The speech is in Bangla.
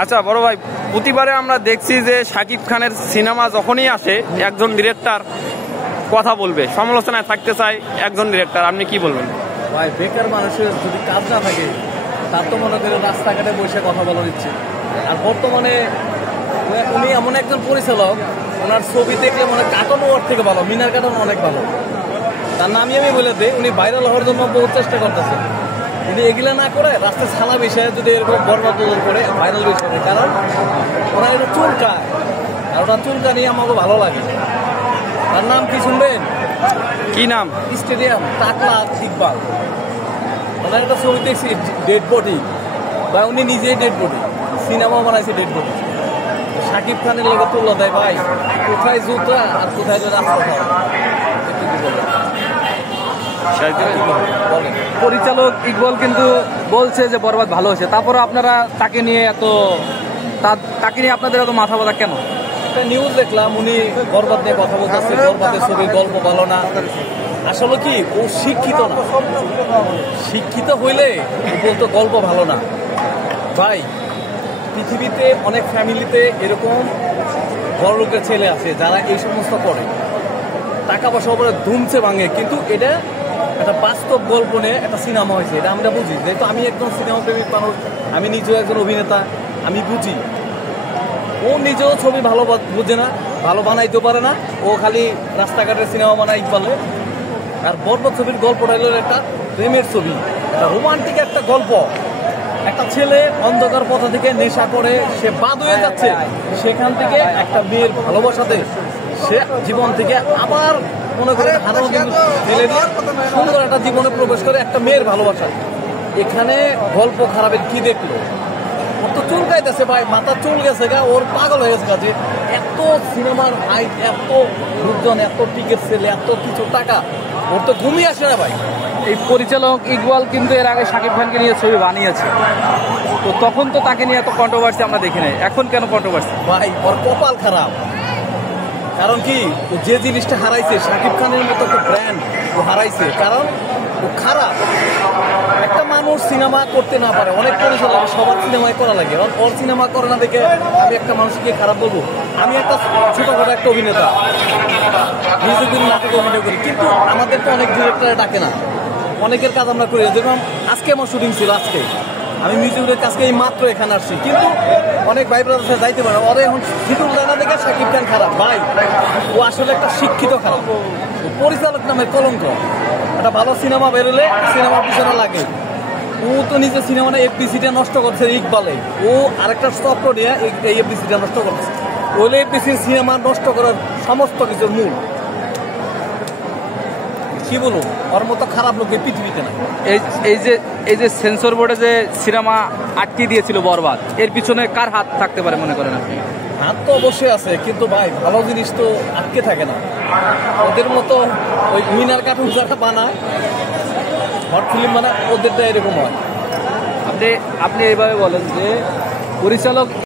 আচ্ছা বড় ভাই, প্রতিবারে আমরা দেখছি যে শাকিব খানের সিনেমা যখনই আসে একজন ডিরেক্টর কথা বলবে, সমালোচনায় থাকতে চায় একজন ডিরেক্টর, আপনি কি বলবেন? ভাই বেকার মানুষের যদি কাজ না থাকে তার তো মনে করেন রাস্তাঘাটে বসে কথা বলার ইচ্ছে। আর বর্তমানে উনি এমন একজন পরিচালক, ওনার ছবি দেখলে মনে কাটানো ওর থেকে ভালো, মিনার কাটানো অনেক ভালো। তার নামই আমি বলে দিই, উনি ভাইরাল হওয়ার জন্য বহু চেষ্টা করতেছেন। উনি এগুলা না করে রাস্তায় ছালা বিষয়ে যদি এরকম বরবাদ করে ভাইরাল বিষয়ে, কারণ ওনার এটা চুলকায়, আর ওনার চুলকা নিয়ে আমাকে ভালো লাগে। তার নাম কি শুনবেন? কি নাম? স্টেডিয়াম টাকলা ইকবাল। ওনার একটা ছবি দেখছি ডেড বডি, বা উনি নিজেই ডেড বডি, সিনেমা বানাইছে ডেড বডি। শাকিব খানের লোকের তুলনা দেয় ভাই, কোথায় জুতা আর কোথায় রাস্তা। পরিচালক ইকবাল কিন্তু বলছে যে বরবাদ ভালো হয়েছে, তারপরে আপনারা তাকে নিয়ে আপনাদের এত মাথা ব্যথা কেন? একটা নিউজ দেখলাম উনি বরবাদ নিয়ে কথা বলতেছে, বরবাদের ছবির গল্প ভালো না। আসলে কি ও শিক্ষিত না, শিক্ষিত হইলে বলতো গল্প ভালো না। ভাই পৃথিবীতে অনেক ফ্যামিলিতে এরকম বড় লোকের ছেলে আছে যারা এই সমস্ত করে, টাকা পয়সা উপরে ধুমছে ভাঙে, কিন্তু এটা একটা বাস্তব গল্প নিয়ে একটা সিনেমা হয়েছে, এটা আমরা বুঝি। যেহেতু আমি একজন সিনেমা প্রেমিক মানুষ, আমি নিজেও একজন অভিনেতা, আমি বুঝি। ও নিজেও ছবি ভালো বুঝে না, ভালো বানাইতে পারে না, ও খালি রাস্তাঘাটের সিনেমা বানাই পারলে। আর বরবাদ ছবির গল্পটা হলো একটা প্রেমের ছবি, একটা রোমান্টিক একটা গল্প। একটা ছেলে অন্ধকার পথ থেকে নেশা করে সে বাদ হয়ে যাচ্ছে, সেখান থেকে একটা মেয়ের ভালোবাসাতে সে জীবন থেকে আবার মনে করে ফেলে দিয়ে সুন্দর একটা জীবনে প্রবেশ করে একটা মেয়ের ভালোবাসা। এখানে গল্প খারাপের কি দেখলো? ওর তো চুল গাইতেছে ভাই, মাথার চুল গেছে গা, ওর পাগল হয়ে গেছে যে এত সিনেমার হাইট, এত লোকজন, এত টিকিট সেল, এত কিছু টাকা, ওর তো ঘুমিয়ে আসে না ভাই। এই পরিচালক ইকবাল কিন্তু এর আগে শাকিব খানকে নিয়ে ছবি বানিয়েছে, তো তখন তো তাকে নিয়ে এত কন্ট্রোভার্সি আমরা দেখি নাই, এখন কেন কন্ট্রোভার্সি? ভাই ওর কপাল খারাপ। কারণ কি, ও যে জিনিসটা হারাইছে, শাকিব খানের মতো একটা ব্র্যান্ড ও হারাইছে, কারণ ও খারাপ। একটা মানুষ সিনেমা করতে না পারে, অনেক পরিচালক সবার সিনেমায় করা লাগে, ওর সিনেমা করে না দেখে আমি একটা মানুষকে খারাপ বলবো? আমি একটা ছোটখাটো একটা অভিনেতা, নিজেদের নাটকে অভিনয় করি, কিন্তু আমাদের তো অনেক ডিরেক্টর ডাকে না, অনেকের কাজ আমরা করি। যেরকম আজকে আমার শুটিং ছিল, আজকে আমি মিউজিকের কাজকে এই মাত্র এখানে আসছি, কিন্তু অনেক ভাই ব্রাদার যাইতে পারে, ওরা এখন শিডিউল দেয় না দেখে শাকিব খান খারাপ। ভাই ও আসলে একটা শিক্ষিত খারাপ, পরিচালক নামের কলঙ্ক। একটা ভালো সিনেমা বেরোলে সিনেমার পিছনে লাগে, ও তো নিজে সিনেমাটা এফবিসিটা নষ্ট করছে ইকবালে, ও আরেকটা চক্র নিয়ে এই এফবিসিটা নষ্ট করছে। ওইলে এফবিসির সিনেমা নষ্ট করার সমস্ত কিছুর মূল। কি বলুন, ওর মতো খারাপ লোক এই পৃথিবীতে না। এই যে সেন্সর বোর্ডে যে সিনেমা আটকে দিয়েছিল বরবাদ, এর পিছনে কার হাত থাকতে পারে মনে করেন আপনি? হাত তো অবশ্যই আছে, কিন্তু ভাই ভালো জিনিস তো আটকে থাকে না। ওদের মতো ওই মিনার কার্টুন যারা বানায়, হট ফিল্ম বানায়, ওদেরটা এরকম হয়। আপনি এইভাবে বলেন যে পরিচালক